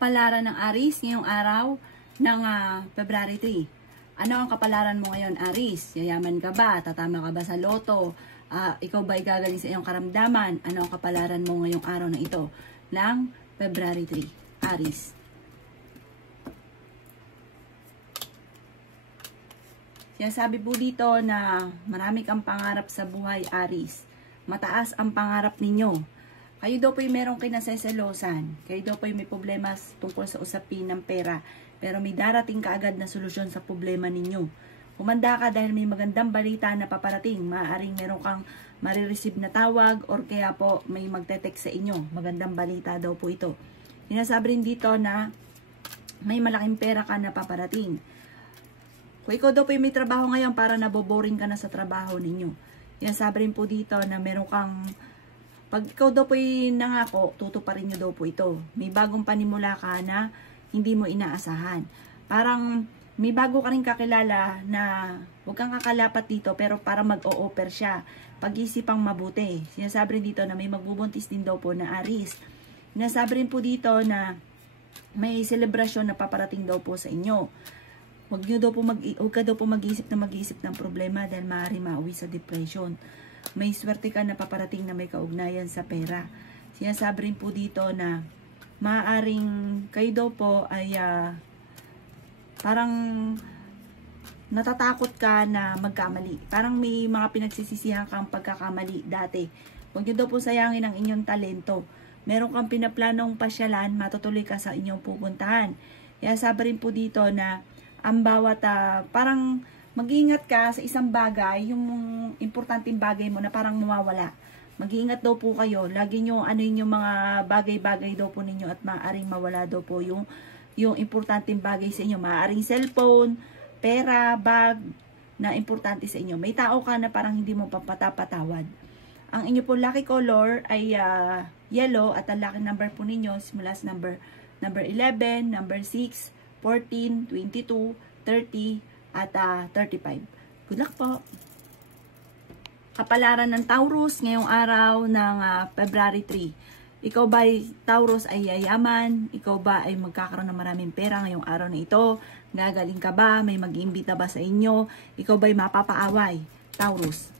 kapalaran ng Aries ngayong araw ng February 3. Ano ang kapalaran mo ngayon, Aries? Yayaman ka ba? Tatama ka ba sa loto? Ikaw ba ay gagaling sa iyong karamdaman? Ano ang kapalaran mo ngayong araw na ito ng February 3, Aries? Sinasabi po dito na marami kang pangarap sa buhay, Aries. Mataas ang pangarap ninyo. Kayo daw po yung merong kinaseselosan. Kayo daw po yung may problema tungkol sa usapin ng pera. Pero may darating kaagad na solusyon sa problema ninyo. Humanda ka dahil may magandang balita na paparating. Maaaring meron kang marireceive na tawag or kaya po may magte-text sa inyo. Magandang balita daw po ito. Sinasabi rin dito na may malaking pera ka na paparating. Kung ikaw daw po yung may trabaho ngayon para naboboring ka na sa trabaho ninyo. Sinasabi rin po dito na meron kang pag ikaw daw po yung nangako, tutuparin nyo daw po ito. May bagong panimula ka na hindi mo inaasahan. Parang may bago ka rin kakilala na huwag kang kakalapat dito pero para mag-o-offer siya. Pag-isipang mabuti. Sinasabi rin dito na may magbubuntis din daw po na Aries. Sinasabi rin po dito na may selebrasyon na paparating daw po sa inyo. Huwag ka daw po mag-isip ng problema dahil maaari mauwi sa depression. May swerte ka na paparating na may kaugnayan sa pera. Sinasabi rin po dito na maaaring kayo daw po ay parang natatakot ka na magkamali. Parang may mga pinagsisisihan kang pagkakamali dati. Huwag nyo daw po sayangin ang inyong talento. Meron kang pinaplanong pasyalan, matutuloy ka sa inyong pupuntahan. Sinasabi rin po dito na ang bawat parang mag-iingat ka sa isang bagay, yung importanteng bagay mo na parang mawawala. Mag-iingat daw po kayo. Lagi nyo ano yung mga bagay-bagay daw po ninyo at maaaring mawala daw po yung importanteng bagay sa inyo. Maaaring cellphone, pera, bag na importante sa inyo. May tao ka na parang hindi mo papatawad. Ang inyo po lucky color ay yellow at ang lucky number po ninyo simula sa number 11, number 6, 14, 22, 30, at 35. Good luck po. Kapalaran ng Taurus ngayong araw ng February 3. Ikaw ba Taurus ay yayaman? Ikaw ba ay magkakaroon ng maraming pera ngayong araw na ito? Gagaling ka ba? May mag-iimbita ba sa inyo? Ikaw ba ay mapapaaway? Taurus.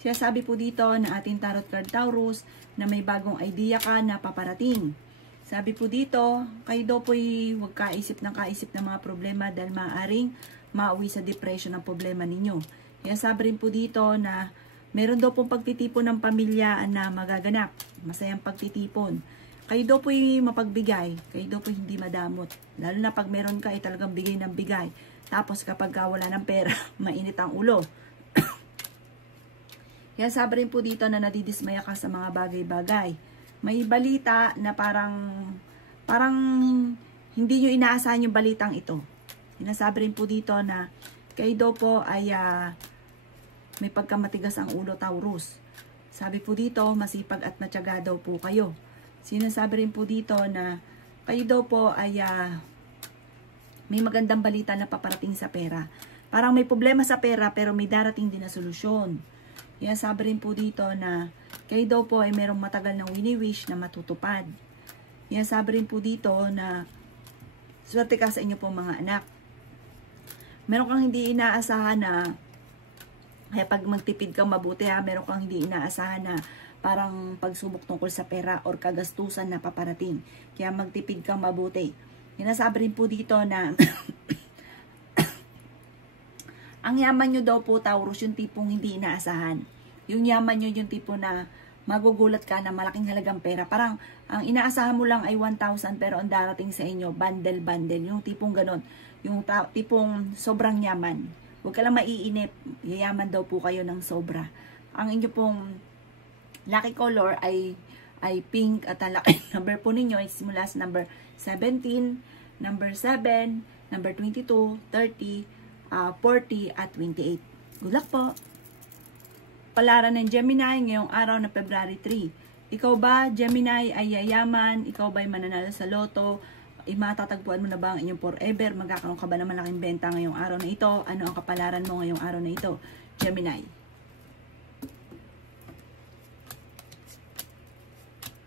Sinasabi po dito na ating tarot card Taurus na may bagong idea ka na paparating. Sabi po dito, kayo daw po'y huwag kaisip ng mga problema dahil maaaring mauwi sa depression ang problema ninyo. Kaya sabi rin po dito na meron daw pong pagtitipon ng pamilya na magaganap. Masayang pagtitipon. Kayo daw po'y mapagbigay. Kayo daw po'y hindi madamot. Lalo na pag meron ka ay talagang bigay ng bigay. Tapos kapag wala ng pera, mainit ang ulo. Kaya sabi rin po dito na nadidismaya ka sa mga bagay-bagay. May balita na parang hindi nyo inaasahan yung balitang ito. Sinasabi rin po dito na kayo daw po ay may pagkamatigas ang ulo, Taurus. Sabi po dito, masipag at matyaga daw po kayo. Sinasabi rin po dito na kayo daw po ay may magandang balita na paparating sa pera. Parang may problema sa pera pero may darating din na solusyon. Sinasabi rin po dito na kayo daw po ay merong matagal ng wini-wish na matutupad. Sabi rin po dito na swerte ka sa inyo po mga anak. Meron kang hindi inaasahan na kaya pag magtipid kang mabuti meron kang hindi inaasahan na parang pagsubok tungkol sa pera or kagastusan na paparating. Kaya magtipid kang mabuti. Sinasabi rin po dito na ang yaman nyo daw po, Taurus, yung tipong hindi inaasahan. Yung yaman nyo yung tipo na magugulat ka na malaking halagang pera. Parang ang inaasahan mo lang ay 1,000 pero ang darating sa inyo, bundle-bundle. Yung tipong ganon. Yung tipong sobrang yaman. Huwag ka lang maiinip. Yayaman daw po kayo ng sobra. Ang inyo pong lucky color ay pink at ang lucky number po ninyo ay simula sa number 17, number 7, number 22, 30, 40 at 28. Good luck po. Palaran ng Gemini ngayong araw na February 3. Ikaw ba, Gemini, ay yayaman? Ikaw ba ay mananalo sa loto? Matatagpuan mo na ba ang inyong forever? Magkakaroon ka ba ng malaking benta ngayong araw na ito? Ano ang kapalaran mo ngayong araw na ito, Gemini?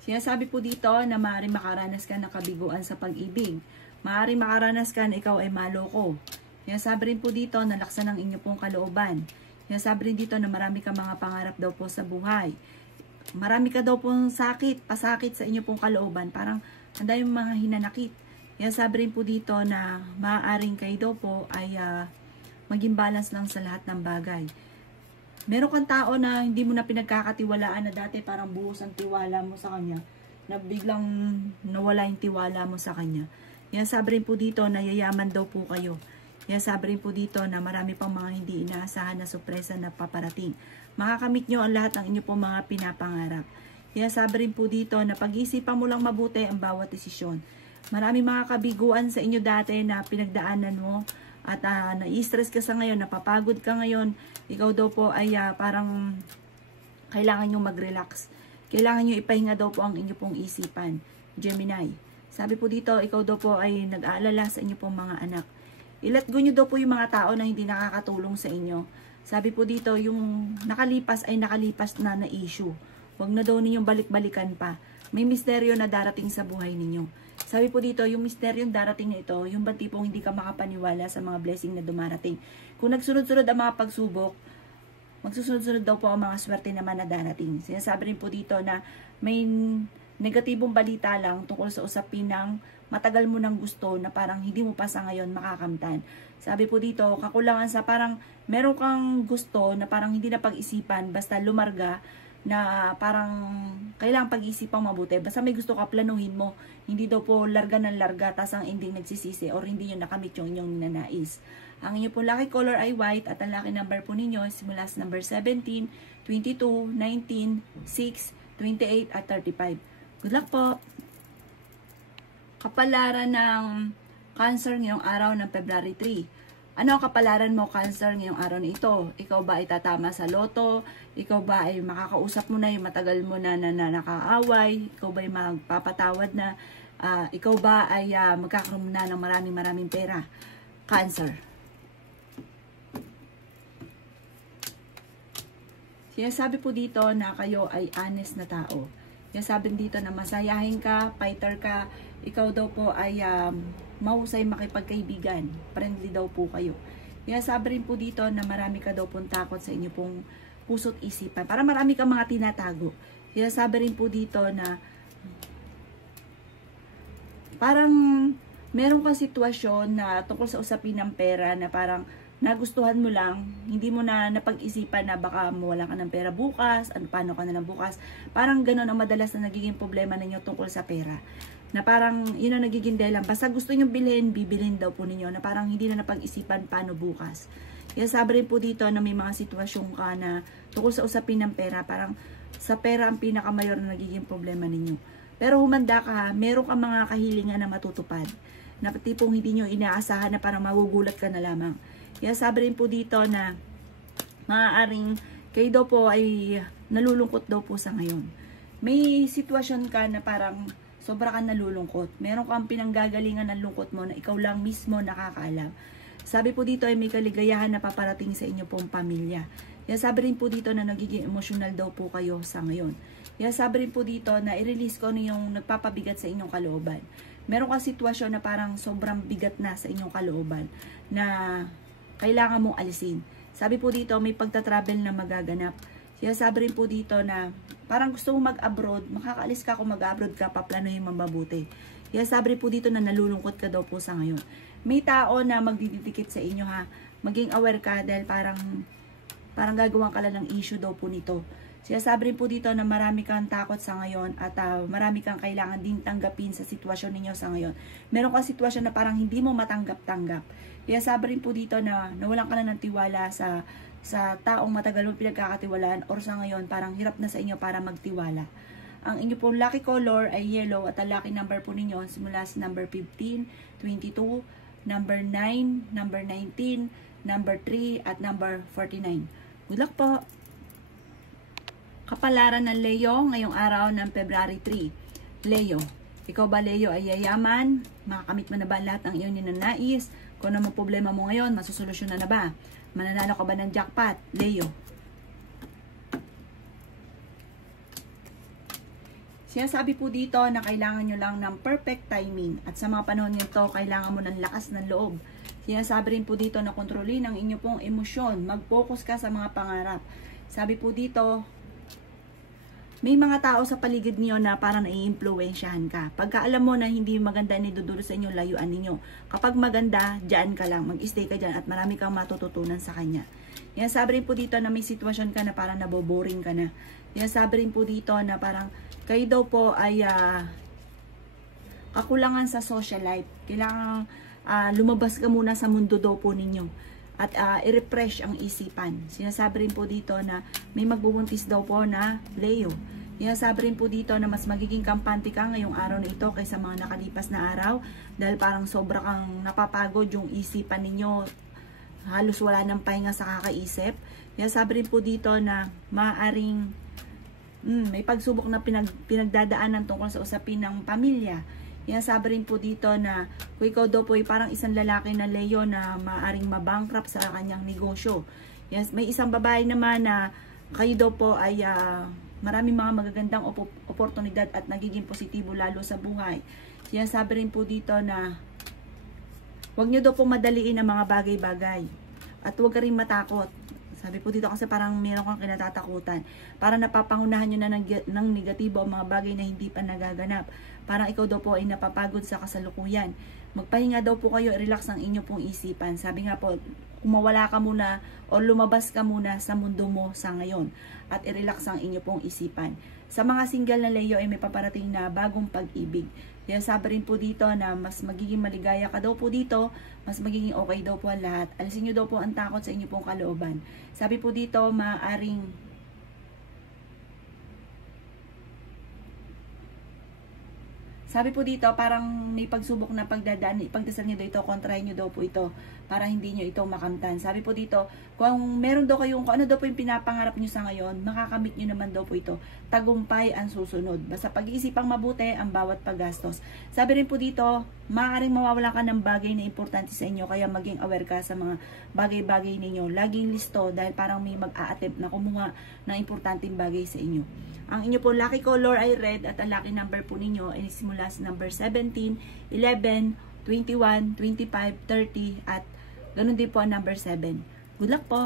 Sinasabi po dito na maaaring makaranas ka ng kabiguan sa pag-ibig. Maaaring makaranas ka na ikaw ay maloko. Sinasabi rin po dito na laksan ang inyo pong kalooban. Sinasabi rin dito na marami ka mga pangarap daw po sa buhay. Marami ka daw pong pasakit sa inyo pong kalooban. Parang ang dami mga hinanakit. Sinasabi rin po dito na maaaring kayo daw po ay maging balance lang sa lahat ng bagay. Meron kang tao na hindi mo na pinagkakatiwalaan na dati parang buhos ang tiwala mo sa kanya, na biglang nawala yung tiwala mo sa kanya. Sabi rin po dito na yayaman daw po kayo. Sabi rin po dito na marami pang mga hindi inaasahan na sorpresa na paparating. Makakamit nyo ang lahat ng inyo po mga pinapangarap. Sabi rin po dito na pag-iisipan mo lang mabuti ang bawat desisyon. Marami mga kabiguan sa inyo dati na pinagdaanan mo at na-stress ka sa ngayon, napapagod ka ngayon. Ikaw daw po ay parang kailangan nyo mag-relax. Kailangan nyo ipahinga daw po ang inyo pong isipan. Gemini. Sabi po dito, ikaw daw po ay nag-aalala sa inyo pong mga anak. Ilet go nyo daw po yung mga tao na hindi nakakatulong sa inyo. Sabi po dito, yung nakalipas ay nakalipas na issue. Huwag na daw ninyong balik-balikan pa. May misteryo na darating sa buhay ninyo. Sabi po dito, yung misteryong darating na ito, yung ba tipong hindi ka makapaniwala sa mga blessing na dumarating. Kung nagsunod-sunod ang mga pagsubok, magsusunod-sunod daw po ang mga swerte naman na darating. Sinasabi rin po dito na may negatibong balita lang tungkol sa usapin ng matagal mo nang gusto na parang hindi mo pa sa ngayon makakamtan. Sabi po dito, kakulangan sa parang meron kang gusto na parang hindi na pag-isipan, basta lumarga, na parang kailangang pag-iisipang mabuti. Basta may gusto ka, planuhin mo. Hindi daw po larga ng larga, tas ang ending nagsisisi or hindi nyo nakamit yung inyong ninanais. Ang inyo po lucky color ay white at ang lucky number po ninyo simula sa number 17, 22, 19, 6, 28 at 35. Good luck po! Kapalaran ng Cancer ngayong araw ng February 3. Ano ang kapalaran mo, Cancer, ngayong araw na ito? Ikaw ba ay tatama sa loto? Ikaw ba ay makakausap mo na yung matagal mo na nakaaway? Ikaw ba ay magpapatawad na? Ikaw ba ay magkakaroon na ng maraming pera? Cancer. Sinasabi po dito na kayo ay honest na tao. Sinasabi dito na masayahin ka, fighter ka, ikaw daw po ay mahusay makipagkaibigan. Friendly daw po kayo. Sabi rin po dito na marami ka daw pong takot sa inyo pong puso't isipan. Para marami kang mga tinatago. Sabi rin po dito na parang meron kang sitwasyon na tungkol sa usapin ng pera na parang nagustuhan mo lang, hindi mo na napag-isipan na baka mawala ka ng pera bukas, paano ka na lang bukas. Parang ganun ang madalas na nagiging problema ninyo tungkol sa pera. Na parang yun ang nagiging dahilan. Basta gusto nyo bilhin, bibilhin daw po ninyo. Na parang hindi na napag-isipan paano bukas. Sabi rin po dito na may mga sitwasyon ka na tungkol sa usapin ng pera. Parang sa pera ang pinakamayor na nagiging problema ninyo. Pero humanda ka, meron ka mga kahilingan na matutupad. Na tipong hindi nyo inaasahan na parang magugulat ka na lamang. Sabi rin po dito na maaaring kayo daw po ay nalulungkot daw po sa ngayon. May sitwasyon ka na parang sobra kang nalulungkot. Meron kang pinanggagalingan ng lungkot mo na ikaw lang mismo nakakaalam. Sabi po dito ay may kaligayahan na paparating sa inyo pong pamilya. Sabi rin po dito na nagiging emosyonal daw po kayo sa ngayon. Sabi rin po dito na i-release ko yung nagpapabigat sa inyong kalooban. Meron kang sitwasyon na parang sobrang bigat na sa inyong kalooban na kailangan mong alisin. Sabi po dito may pagta-travel na magaganap. Sabi rin po dito na parang gusto mo mag-abroad, makakaalis ka kung mag-abroad ka, paplanuhin mo mabuti. Sabi rin po dito na nalulungkot ka daw po sa ngayon. May tao na magdidikit sa inyo ha. Maging aware ka dahil parang gagawan ka lang ng issue daw po nito. Sabi rin po dito na marami kang takot sa ngayon at marami kang kailangan din tanggapin sa sitwasyon ninyo sa ngayon. Meron kang sitwasyon na parang hindi mo matanggap-tanggap. Sabi rin po dito na nawalan ka na ng tiwala sa taong matagal mo pinagkakatiwalaan or sa ngayon parang hirap na sa inyo para magtiwala. Ang inyo pong lucky color ay yellow at ang lucky number po ninyo simula sa number 15, 22, number 9, number 19, number 3 at number 49. Good luck po! Kapalaran ng Leo ngayong araw ng February 3. Leo, ikaw ba Leo ay yayaman? Makakamit mo na ba lahat ng iyong ninanais? Kung ano mo problema mo ngayon, masusolusyonan na ba? Mananalo ka ba ng jackpot? Leo. Sinasabi po dito na kailangan nyo lang ng perfect timing at sa mga panahon nito, kailangan mo ng lakas ng loob. Sinasabi rin po dito na kontrolin ang inyo pong emosyon. Mag-focus ka sa mga pangarap. Sabi po dito, may mga tao sa paligid niyo na parang nai-impluwensyahan ka. Pagka alam mo na hindi maganda ni dudulo sa inyo, layuan ninyo. Kapag maganda, dyan ka lang. Mag-stay ka dyan at marami kang matututunan sa kanya. Yan, sabi rin po dito na may sitwasyon ka na parang naboboring ka na. Yan, sabi rin po dito na parang kayo daw po ay kakulangan sa social life. Kailangan lumabas ka muna sa mundo daw po ninyo. At i-refresh ang isipan. Sinasabi rin po dito na may magbubuntis daw po na Leo. Sinasabi rin po dito na mas magiging kampante ka ngayong araw na ito kaysa mga nakalipas na araw. Dahil parang sobra kang napapagod yung isipan ninyo. Halos wala ng pahinga sa kakaisip. Sinasabi rin po dito na maaaring may pagsubok na pinagdadaanan tungkol sa usapin ng pamilya. Yan, sabi rin po dito na kung ikaw daw po ay parang isang lalaki na Leo na maaring mabankrupt sa kanyang negosyo. Yes, may isang babae naman na kayo daw po ay maraming mga magagandang oportunidad at nagiging positibo lalo sa buhay. Yan, sabi rin po dito na huwag nyo daw po madaliin ang mga bagay-bagay at huwag ka rin matakot. Sabi po dito kasi parang meron kang kinatatakutan. Para napapangunahan nyo na ng negatibo ang mga bagay na hindi pa nagaganap. Parang ikaw daw po ay napapagod sa kasalukuyan. Magpahinga daw po kayo, relax ang inyo pong isipan. Sabi nga po, kumawala ka muna o lumabas ka muna sa mundo mo sa ngayon. At i-relax ang inyo pong isipan. Sa mga single na Leo ay may paparating na bagong pag-ibig. Kaya sabi rin po dito na mas magiging maligaya ka daw po dito, mas magiging okay daw po ang lahat. Alisin nyo daw po ang takot sa inyo pong kalooban. Sabi po dito, maaaring sabi po dito, parang may pagsubok na pagdadaan, ipagdasal nyo daw ito, kontrahin nyo daw po ito, para hindi nyo ito makamtan. Sabi po dito, kung meron daw kayong, kung ano daw po yung pinapangarap nyo sa ngayon, makakamit nyo naman daw po ito. Tagumpay ang susunod. Basta pag-iisipang mabuti ang bawat paggastos. Sabi rin po dito, maaaring mawawala ka ng bagay na importante sa inyo, kaya maging aware ka sa mga bagay-bagay ninyo. Laging listo, dahil parang may mag-a-attempt na kumuha ng importanteng bagay sa inyo. Ang inyo po lucky color ay red at ang lucky number po ninyo ay simula sa number 17, 11, 21, 25, 30 at ganun din po ang number 7. Good luck po!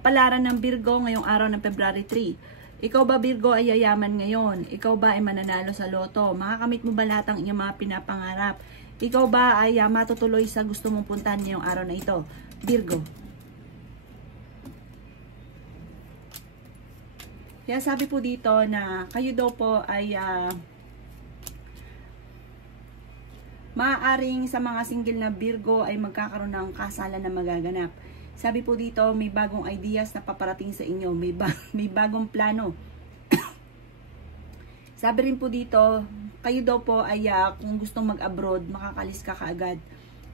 Palaran ng Virgo ngayong araw ng February 3. Ikaw ba Virgo ay yayaman ngayon? Ikaw ba ay mananalo sa loto? Makakamit mo ba lahat ang inyong mga pinapangarap? Ikaw ba ay matutuloy sa gusto mong puntahan ngayong araw na ito? Virgo. Kaya sabi po dito na kayo daw po ay maaaring sa mga single na Virgo ay magkakaroon ng kasalan na magaganap. Sabi po dito may bagong ideas na paparating sa inyo, may bagong plano. Sabi rin po dito, kayo daw po ay kung gustong mag-abroad, makakalis ka kaagad.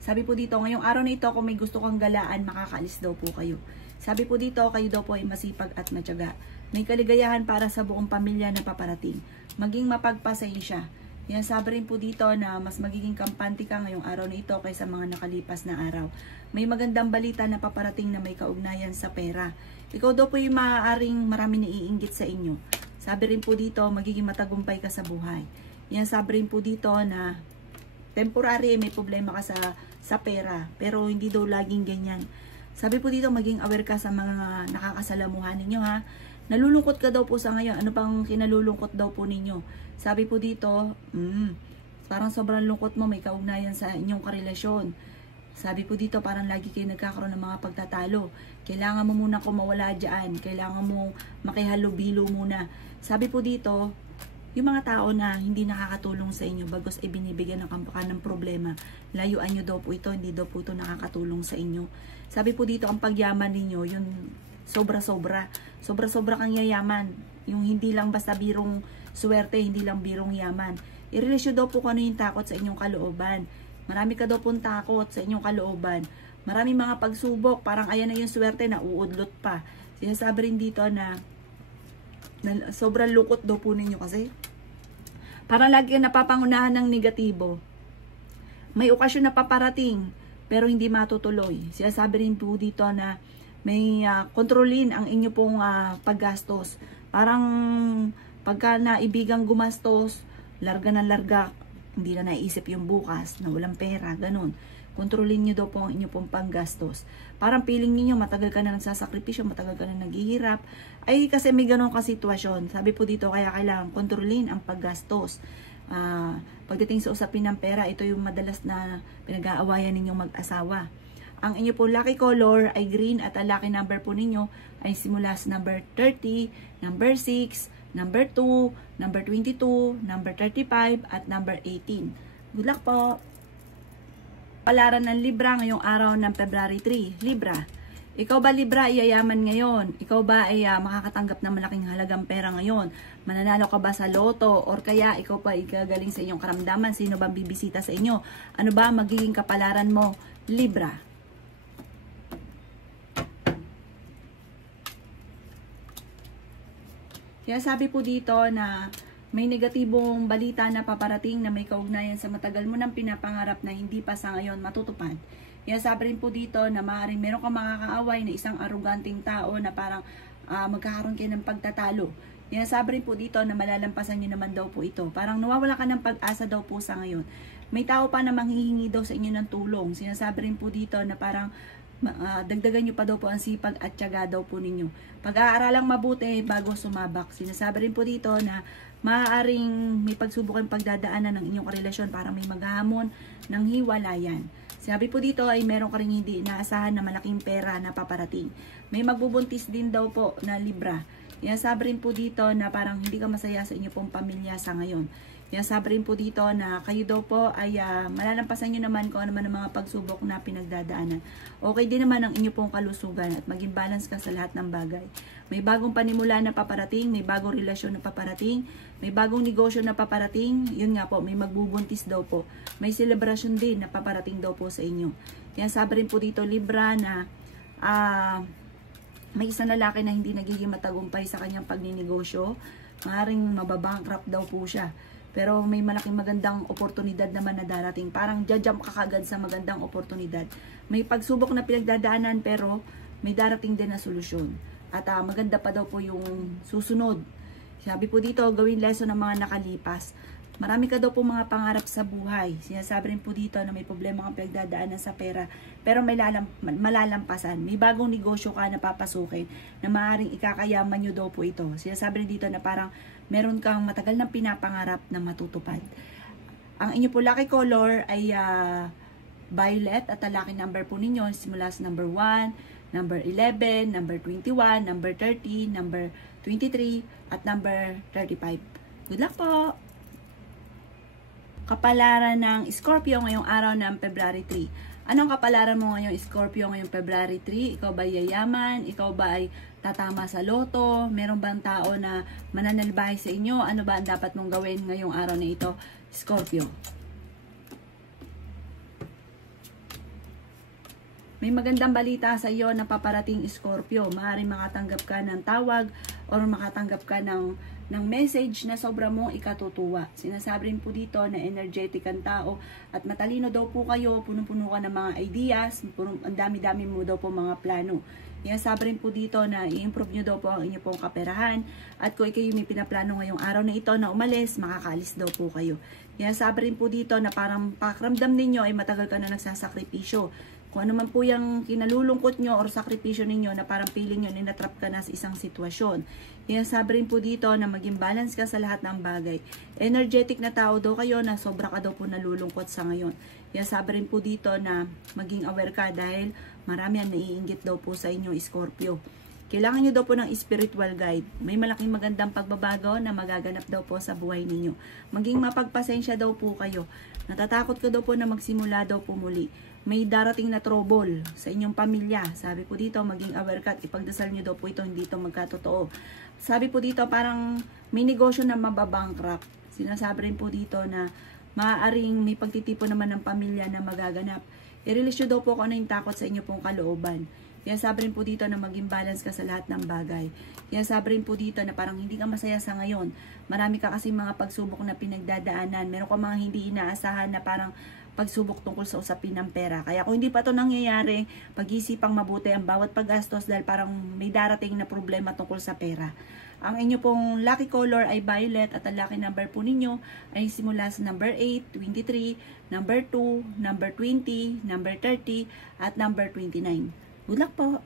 Sabi po dito, ngayong araw na ito kung may gusto kang galaan, makakalis daw po kayo. Sabi po dito, kayo daw po ay masipag at matyaga. May kaligayahan para sa buong pamilya na paparating. Maging mapagpasensya. Yan, sabi rin po dito na mas magiging kampante ka ngayong araw na ito kaysa mga nakalipas na araw. May magandang balita na paparating na may kaugnayan sa pera. Ikaw daw po yung maaaring marami naiinggit sa inyo. Sabi rin po dito, magiging matagumpay ka sa buhay. Yan, sabi rin po dito na temporary may problema ka sa pera. Pero hindi daw laging ganyan. Sabi po dito, maging aware ka sa mga nakakasalamuhan ninyo ha. Nalulungkot ka daw po sa ngayon. Ano pang kinalulungkot daw po ninyo? Sabi po dito, parang sobrang lungkot mo, may kaugnayan sa inyong karelasyon. Sabi po dito, parang lagi kayo nagkakaroon ng mga pagtatalo. Kailangan mo muna kumawala dyan. Kailangan mo makihalubilo muna. Sabi po dito, yung mga tao na hindi nakakatulong sa inyo, bagos ay binibigyan ng kampakan ng problema, layuan nyo daw po ito, hindi daw po ito nakakatulong sa inyo. Sabi po dito, ang pagyaman ninyo, yun sobra-sobra. Sobra-sobra kang yayaman. Yung hindi lang basta birong swerte, hindi lang birong yaman. I-relasyon daw po kung ano yung takot sa inyong kalooban. Marami ka daw pong takot sa inyong kalooban. Marami mga pagsubok, parang ayan na yung swerte na uudlot pa. Sinasabi rin dito na sobrang lungkot daw po ninyo kasi parang lagi kang napapangunahan ng negatibo. May okasyon na paparating pero hindi matutuloy. Sinasabi rin po dito na may kontrolin ang inyo pong paggastos. Parang Pagka naibigang gumastos, larga ng larga, hindi na naisip yung bukas na walang pera, ganun. Kontrolin nyo daw po ang inyo pong panggastos. Parang feeling niyo matagal ka na nagsasakripisyo, matagal ka na naghihirap. Ay kasi may ganun ka sitwasyon. Sabi po dito, kaya kailangan kontrolin ang paggastos. Pagdating sa usapin ng pera, ito yung madalas na pinag-aawayan ninyong mag-asawa. Ang inyo po lucky color ay green at ang lucky number po ninyo ay simula sa number 30, number 6, number 2, number 22, number 35, at number 18. Good luck po! Palaran ng Libra ngayong araw ng February 3. Libra, ikaw ba Libra iayaman ngayon? Ikaw ba ay makakatanggap ng malaking halagang pera ngayon? Mananalo ka ba sa loto? Or kaya ikaw pa igagaling sa inyong karamdaman? Sino ba bibisita sa inyo? Ano ba magiging kapalaran mo, Libra? Kaya sabi po dito na may negatibong balita na paparating na may kaugnayan sa matagal mo nang pinapangarap na hindi pa sa ngayon matutupad. Kaya sabi rin po dito na maaaring meron kang makakaaway na isang aruganting tao na parang magkakaroon kayo ng pagtatalo. Kaya sabi rin po dito na malalampasan nyo naman daw po ito. Parang nawawala ka ng pag-asa daw po sa ngayon. May tao pa na manghihingi daw sa inyo ng tulong. Sinasabi rin po dito na parang dagdagan nyo pa daw po ang sipag at tiyaga daw po ninyo. Pag-aaralang mabuti bago sumabak. Sinasabi rin po dito na maaaring may pagsubok ang pagdadaanan ng inyong relasyon para may maghahamon ng hiwalayan. Sabi po dito ay meron ka rin hindi inaasahan na malaking pera na paparating. May magbubuntis din daw po na Libra. Yan sabi rin po dito na parang hindi ka masaya sa inyo pong pamilya sa ngayon. Yan sabi rin po dito na kayo daw po ay malalampasan nyo naman kung ano man ang mga pagsubok na pinagdadaanan. Okay din naman ang inyo pong kalusugan at maging balance ka sa lahat ng bagay. May bagong panimula na paparating, may bagong relasyon na paparating, may bagong negosyo na paparating, yun nga po, may magbubuntis daw po. May celebration din na paparating daw po sa inyo. Yan sabi rin po dito Libra na may isang lalaki na hindi nagiging matagumpay sa kanyang pagninegosyo. Maaaring mababankrupt daw po siya. Pero may malaking magandang oportunidad naman na darating. Parang jajump ka kagad sa magandang oportunidad. May pagsubok na pinagdadaanan pero may darating din na solusyon. At maganda pa daw po yung susunod. Sabi po dito, gawin lesson ng mga nakalipas. Marami ka daw po mga pangarap sa buhay. Sinasabi rin po dito na may problema kang pinagdadaanan sa pera. Pero may malalampasan. May bagong negosyo ka na papasukin na maaaring ikakayaman nyo daw po ito. Sinasabi rin dito na parang meron kang matagal na pinapangarap na matutupad. Ang inyo po lucky color ay violet at ang lucky number po ninyo simula sa number 1, number 11, number 21, number 30, number 23, at number 35. Good luck po! Kapalaran ng Scorpio ngayong araw ng February 3. Anong kapalaran mo ngayong Scorpio ngayong February 3? Ikaw ba yayaman? Ikaw ba ay tatama sa loto? Meron bang tao na mananalbahe sa inyo? Ano ba ang dapat mong gawin ngayong araw na ito, Scorpio? May magandang balita sa iyo na paparating, Scorpio. Maaaring makatanggap ka ng tawag o makatanggap ka ng message na sobra mong ikatutuwa. Sinasabi rin po dito na energetic ang tao at matalino daw po kayo, punong-puno ka ng mga ideas, ang dami-dami mo daw po mga plano. Sabi rin po dito na i-improve nyo daw po ang inyo pong kaperahan at kung kayo may pinaplano ngayong araw na ito na umalis, makakaalis daw po kayo. Sabi rin po dito na parang pakiramdam ninyo ay matagal ka na nagsasakripisyo. Kung ano man po yung kinalulungkot nyo or sakripisyo ninyo na parang feeling nyo ninatrap ka na sa isang sitwasyon. Sabi rin po dito na maging balance ka sa lahat ng bagay. Energetic na tao daw kayo na sobra ka daw po nalulungkot sa ngayon. Sabi rin po dito na maging aware ka dahil marami ang naiinggit daw po sa inyo, Scorpio. Kailangan nyo daw po ng spiritual guide. May malaking magandang pagbabago na magaganap daw po sa buhay ninyo. Maging mapagpasensya daw po kayo. Natatakot ka daw po na magsimula daw po muli. May darating na trouble sa inyong pamilya. Sabi po dito, maging aware ka at ipagdasal nyo daw po ito, hindi ito magkatotoo. Sabi po dito, parang may negosyo na mababankrupt. Sinasabi rin po dito na maaaring may pagtitipon naman ng pamilya na magaganap. I-release nyo daw po kung ano yung takot sa inyo pong kalooban. Sabi rin po dito na maging balance ka sa lahat ng bagay. Sabi rin po dito na parang hindi ka masaya sa ngayon. Marami ka kasi mga pagsubok na pinagdadaanan. Meron ka mga hindi inaasahan na parang pagsubok tungkol sa usapin ng pera. Kaya kung hindi pa ito nangyayari, pag-isipang mabuti ang bawat paggastos dahil parang may darating na problema tungkol sa pera. Ang inyo pong lucky color ay violet at ang lucky number po ninyo ay simula sa number 8, 23, number 2, number 20, number 30, at number 29. Good luck po!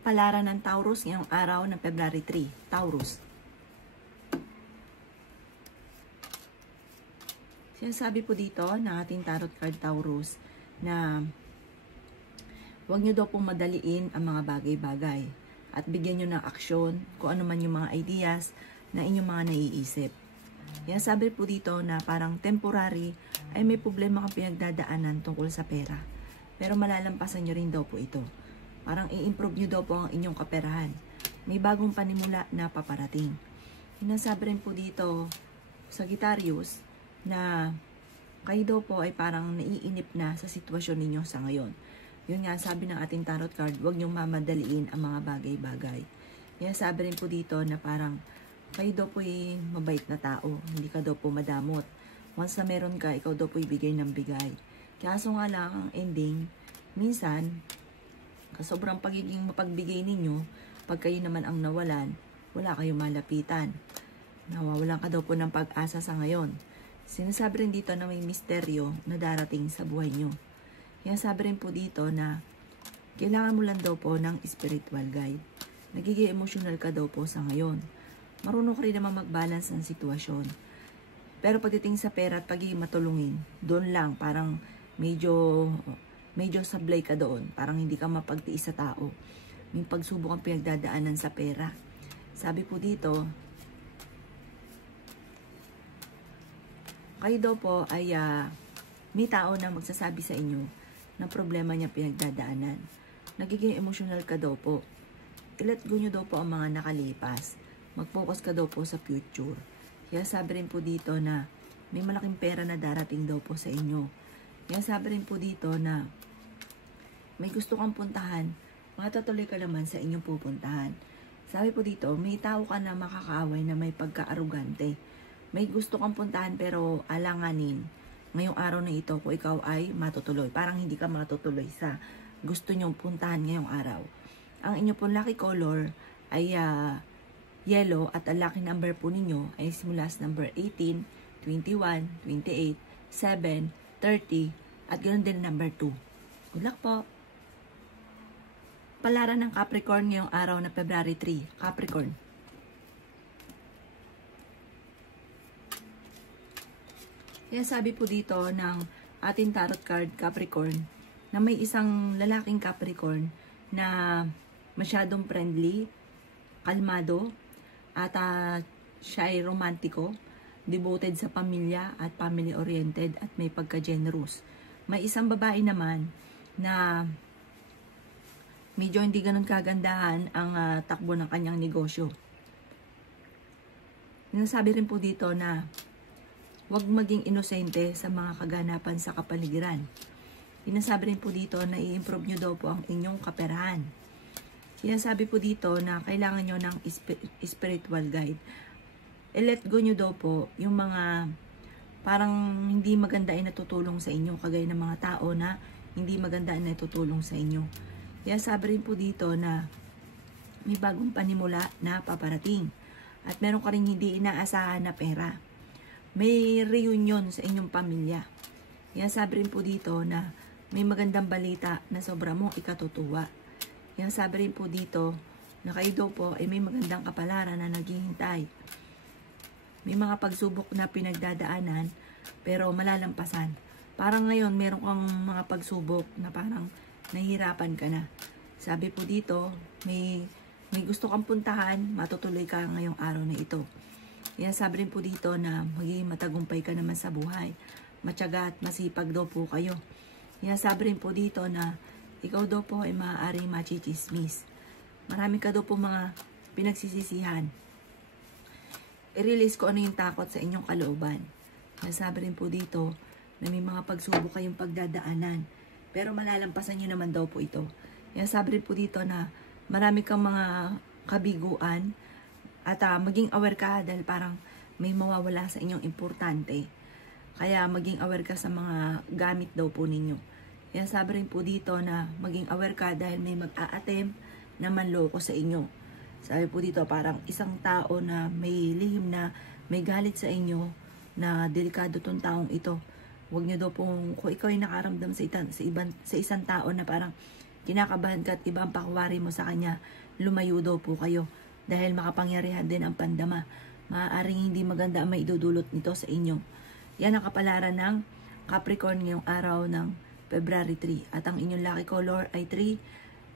Palaran ng Taurus ngayong araw ng February 3. Taurus. Sinasabi po dito ng ating tarot card Taurus na huwag nyo daw pong madaliin ang mga bagay-bagay at bigyan nyo ng aksyon kung ano man yung mga ideas na inyong mga naiisip. Yan sabi po dito na parang temporary ay may problema kang pinagdadaanan tungkol sa pera. Pero malalampasan nyo rin daw po ito. Parang i-improve nyo daw po ang inyong kaperahan. May bagong panimula na paparating. Sinasabi rin po dito Sagittarius na kayo daw po ay parang naiinip na sa sitwasyon ninyo sa ngayon. Yun nga, sabi ng ating tarot card, huwag niyong mamadaliin ang mga bagay-bagay. Yan sabi rin po dito na parang kayo daw po ay mabait na tao, hindi ka daw po madamot. Once na meron ka, ikaw daw po ibigay ng bigay. Kaso nga lang, ang ending, minsan, sobrang pagiging mapagbigay ninyo, pag kayo naman ang nawalan, wala kayong malapitan. Nawawalan ka daw po ng pag-asa sa ngayon. Sinasabi rin dito na may misteryo na darating sa buhay nyo. Kaya sabi rin po dito na kailangan mo lang daw po ng spiritual guide. Nagiging emotional ka daw po sa ngayon. Marunong ka rin naman mag-balance ng sitwasyon. Pero pagdating sa pera at pagiging matulungin, doon lang parang medyo sablay ka doon. Parang hindi ka mapagtiis sa tao. May pagsubok ang pinagdadaanan sa pera. Sabi po dito, kayo daw po ay may tao na magsasabi sa inyo ng problema niya pinagdadaanan. Nagiging emotional ka daw po. I-let go nyo daw po ang mga nakalipas. Mag-focus ka daw po sa future. Kaya sabi rin po dito na may malaking pera na darating daw po sa inyo. Kaya sabi rin po dito na may gusto kang puntahan, matatuloy ka naman sa inyong pupuntahan. Sabi po dito, may tao ka na makakaaway na may pagka-arugante. May gusto kang puntahan pero alanganin ngayong araw na ito kung ikaw ay matutuloy. Parang hindi ka matutuloy sa gusto nyong puntahan ngayong araw. Ang inyo pong lucky color ay yellow at ang lucky number po ninyo ay simula sa number 18, 21, 28, 7, 30 at ganoon din number 2. Good luck po! Palaran ng Capricorn ngayong araw na February 3. Capricorn. Kaya sabi po dito ng ating tarot card Capricorn na may isang lalaking Capricorn na masyadong friendly, kalmado, at siya ay romantiko, devoted sa pamilya at family-oriented at may pagka-generous. May isang babae naman na medyo hindi ganun kagandahan ang takbo ng kanyang negosyo. Sinasabi rin po dito na huwag maging inosente sa mga kaganapan sa kapaligiran. Sinasabi rin po dito na i-improve nyo daw po ang inyong kaperahan. Sinasabi po dito na kailangan nyo ng spiritual guide. I-let go nyo daw po yung mga parang hindi maganda ay natutulong sa inyo, kagaya ng mga tao na hindi maganda ay natutulong sa inyo. Kaya sabi rin po dito na may bagong panimula na paparating. At meron ka rin hindi inaasahan na pera. May reunion sa inyong pamilya. Kaya sabi rin po dito na may magandang balita na sobra mong ikatutuwa. Kaya sabi rin po dito na kayo daw po ay may magandang kapalaran na naghihintay. May mga pagsubok na pinagdadaanan pero malalampasan. Parang ngayon meron kang mga pagsubok na parang nahihirapan ka na. Sabi po dito, may gusto kang puntahan, matutuloy ka ngayong araw na ito. Kaya sabi rin po dito na magiging matagumpay ka naman sa buhay. Matyaga at masipag daw po kayo. Kaya sabi rin po dito na ikaw daw po ay maaaring machichismis. Marami ka daw po mga pinagsisisihan. I-release ko ano yung takot sa inyong kalooban. Kaya sabi rin po dito na may mga pagsubok kayong pagdadaanan. Pero malalampasan nyo naman daw po ito. Kaya sabi rin po dito na marami kang mga kabiguan. At maging aware ka dahil parang may mawawala sa inyong importante. Kaya maging aware ka sa mga gamit daw po ninyo. Kaya sabi rin po dito na maging aware ka dahil may mag-a-attempt na manloko sa inyo. Sabi po dito, parang isang tao na may lihim na may galit sa inyo, na delikado tong taong ito. Huwag nyo daw pong, kung ikaw ay nakaramdam sa isang tao na parang kinakabahan ka at ibang pakwari mo sa kanya, lumayo daw po kayo. Dahil makapangyarihan din ang pandama. Maaaring hindi maganda ang maidudulot nito sa inyo. Yan ang kapalaran ng Capricorn ngayong araw ng February 3. At ang inyong lucky color ay 3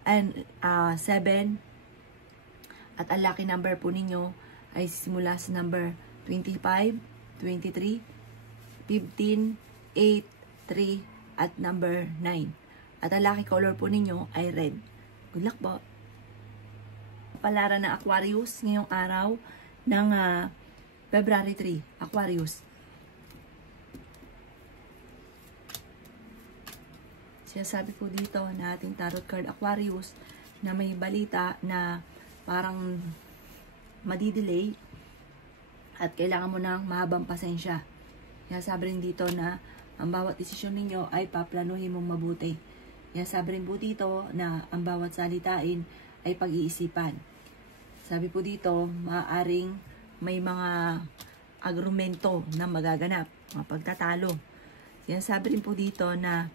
and 7. At ang lucky number po ninyo ay simula sa number 25, 23, 15, 8, 3, at number 9. At ang lucky color po ninyo ay red. Good luck po. Kapalaran ng Aquarius ngayong araw ng February 3. Aquarius. Sinasabi po dito na ating tarot card Aquarius na may balita na parang madidelay at kailangan mo ng mahabang pasensya. Sinasabi rin dito na ang bawat desisyon ninyo ay paplanuhin mong mabuti. Sinasabi rin po dito na ang bawat salitain ay pag-iisipan. Sabi po dito, maaaring may mga agrumento na magaganap, mga pagtatalo. Sinasabi rin po dito na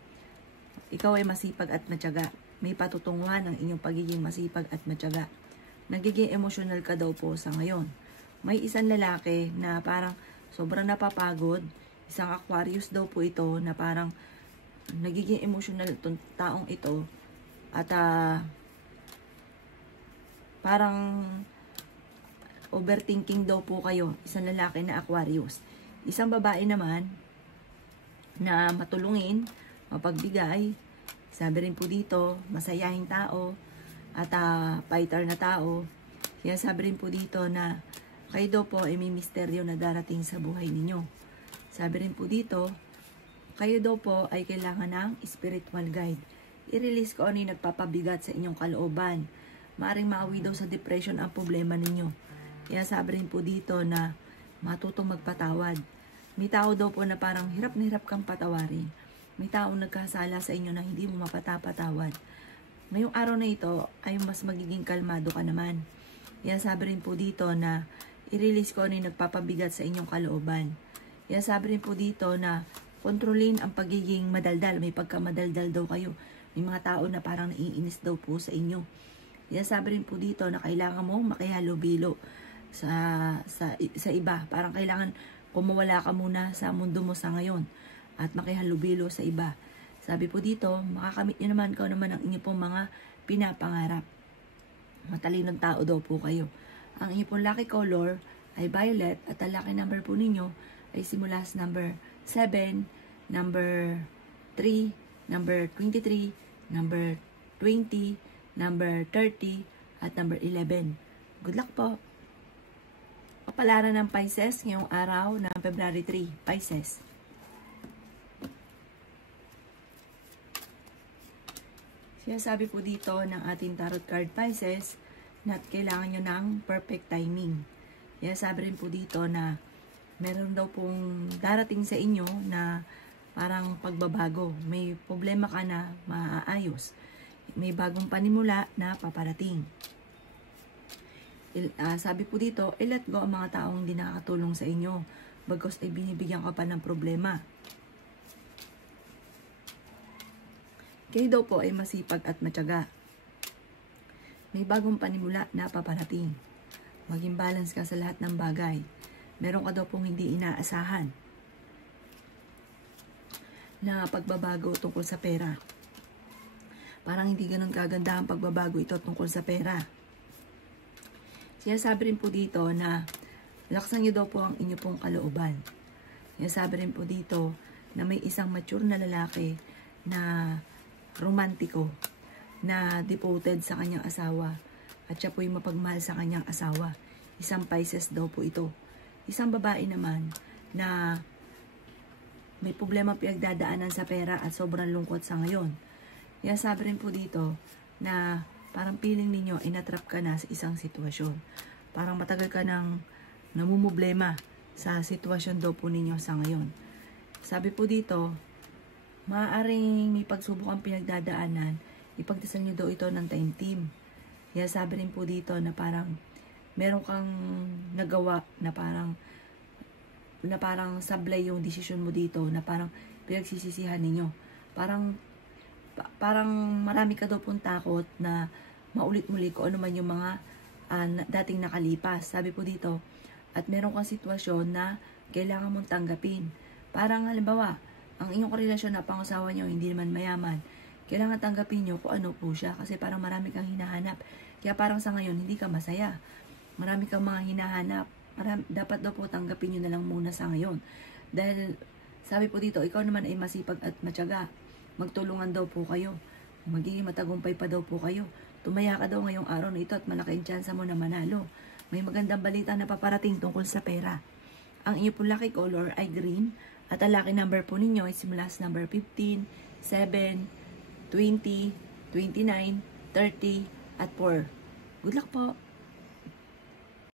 ikaw ay masipag at matyaga. May patutunguhan ang inyong pagiging masipag at matyaga. Nagiging emosyonal ka daw po sa ngayon. May isang lalaki na parang sobrang napapagod. Isang Aquarius daw po ito na parang nagiging emosyonal itong taong ito. At parang overthinking daw po kayo. Isang lalaki na Aquarius. Isang babae naman na matulungin, mapagbigay. Sabi rin po dito, masayahing tao at fighter na tao. Kaya sabi rin po dito na kayo daw po ay may misteryo na darating sa buhay ninyo. Sabi rin po dito, kayo daw po ay kailangan ng spiritual guide. I-release ko ano yung nagpapabigat sa inyong kalooban. Maaring maawi daw sa depression ang problema ninyo. Kaya sabi rin po dito na matutong magpatawad. May tao daw po na parang hirap na hirap kang patawarin. May taong nagkasala sa inyo na hindi mo mapatapatawad. Ngayong araw na ito ay mas magiging kalmado ka naman. Yan sabi rin po dito na i-release ko ano yung nagpapabigat sa inyong kalooban. Yan sabi rin po dito na kontrolin ang pagiging madaldal. May pagkamadaldal daw kayo. May mga tao na parang naiinis daw po sa inyo. Yan sabi rin po dito na kailangan mo makihalubilo sa iba. Parang kailangan kumawala ka muna sa mundo mo sa ngayon at makihalubilo sa iba. Sabi po dito, makakamit nyo naman kung naman ang inyo pong mga pinapangarap. Matalinong tao daw po kayo. Ang inyo pong lucky color ay violet at ang lucky number po ninyo ay simula sa number 7, number 3, number 23, number 20, number 30, at number 11. Good luck po! Kapalaran ng Pisces ngayong araw ng February 3. Pisces. Sinasabi po dito ng ating tarot card Pisces na kailangan nyo ng perfect timing. Sinasabi rin po dito na meron daw pong darating sa inyo na parang pagbabago. May problema ka na maaayos. May bagong panimula na paparating. Sabi po dito, i-let go ang mga taong hindi nakakatulong sa inyo. Bagos ay binibigyan ka pa ng problema. Kayo daw po ay masipag at matyaga. May bagong panimula na paparating. Maging balance ka sa lahat ng bagay. Meron ka daw pong hindi inaasahan na pagbabago tungkol sa pera. Parang hindi ganun kaganda ang pagbabago ito tungkol sa pera. Sinasabi rin po dito na laksan nyo daw po ang inyo pong kalooban. Sinasabi rin po dito na may isang mature na lalaki na romantiko na devoted sa kanyang asawa at siya po'y mapagmahal sa kanyang asawa. Isang Pisces daw po ito. Isang babae naman na may problema pinagdadaanan sa pera at sobrang lungkot sa ngayon. Kaya sabi rin po dito na parang feeling ninyo inatrap ka na sa isang sitwasyon. Parang matagal ka nang namumblema sa sitwasyon daw po ninyo sa ngayon. Sabi po dito, maaaring may pagsubok ang pinagdadaanan, ipagdasal nyo daw ito ng time team. Kaya sabi rin po dito na parang meron kang nagawa na parang sablay yung desisyon mo dito, na parang pinagsisisihan ninyo. Parang marami ka daw pong takot na maulit-muli ko ano man yung mga dating nakalipas. Sabi po dito, at meron kang sitwasyon na kailangan mong tanggapin. Parang halimbawa, ang inyong relasyon na pangasawa nyo hindi naman mayaman, kailangan tanggapin nyo kung ano po siya, kasi parang marami kang hinahanap. Kaya parang sa ngayon, hindi ka masaya. Marami kang mga hinahanap. Dapat daw po tanggapin nyo na lang muna sa ngayon. Dahil, sabi po dito, ikaw naman ay masipag at matyaga. Magtulungan daw po kayo. Magiging matagumpay pa daw po kayo. Tumaya ka daw ngayong araw na ito at malaki ang tsansa mo na manalo. May magandang balita na paparating tungkol sa pera. Ang iyo po lucky color ay green. At ang lucky number po ninyo ay simula sa number 15, 7, 20, 29, 30, at 4. Good luck po!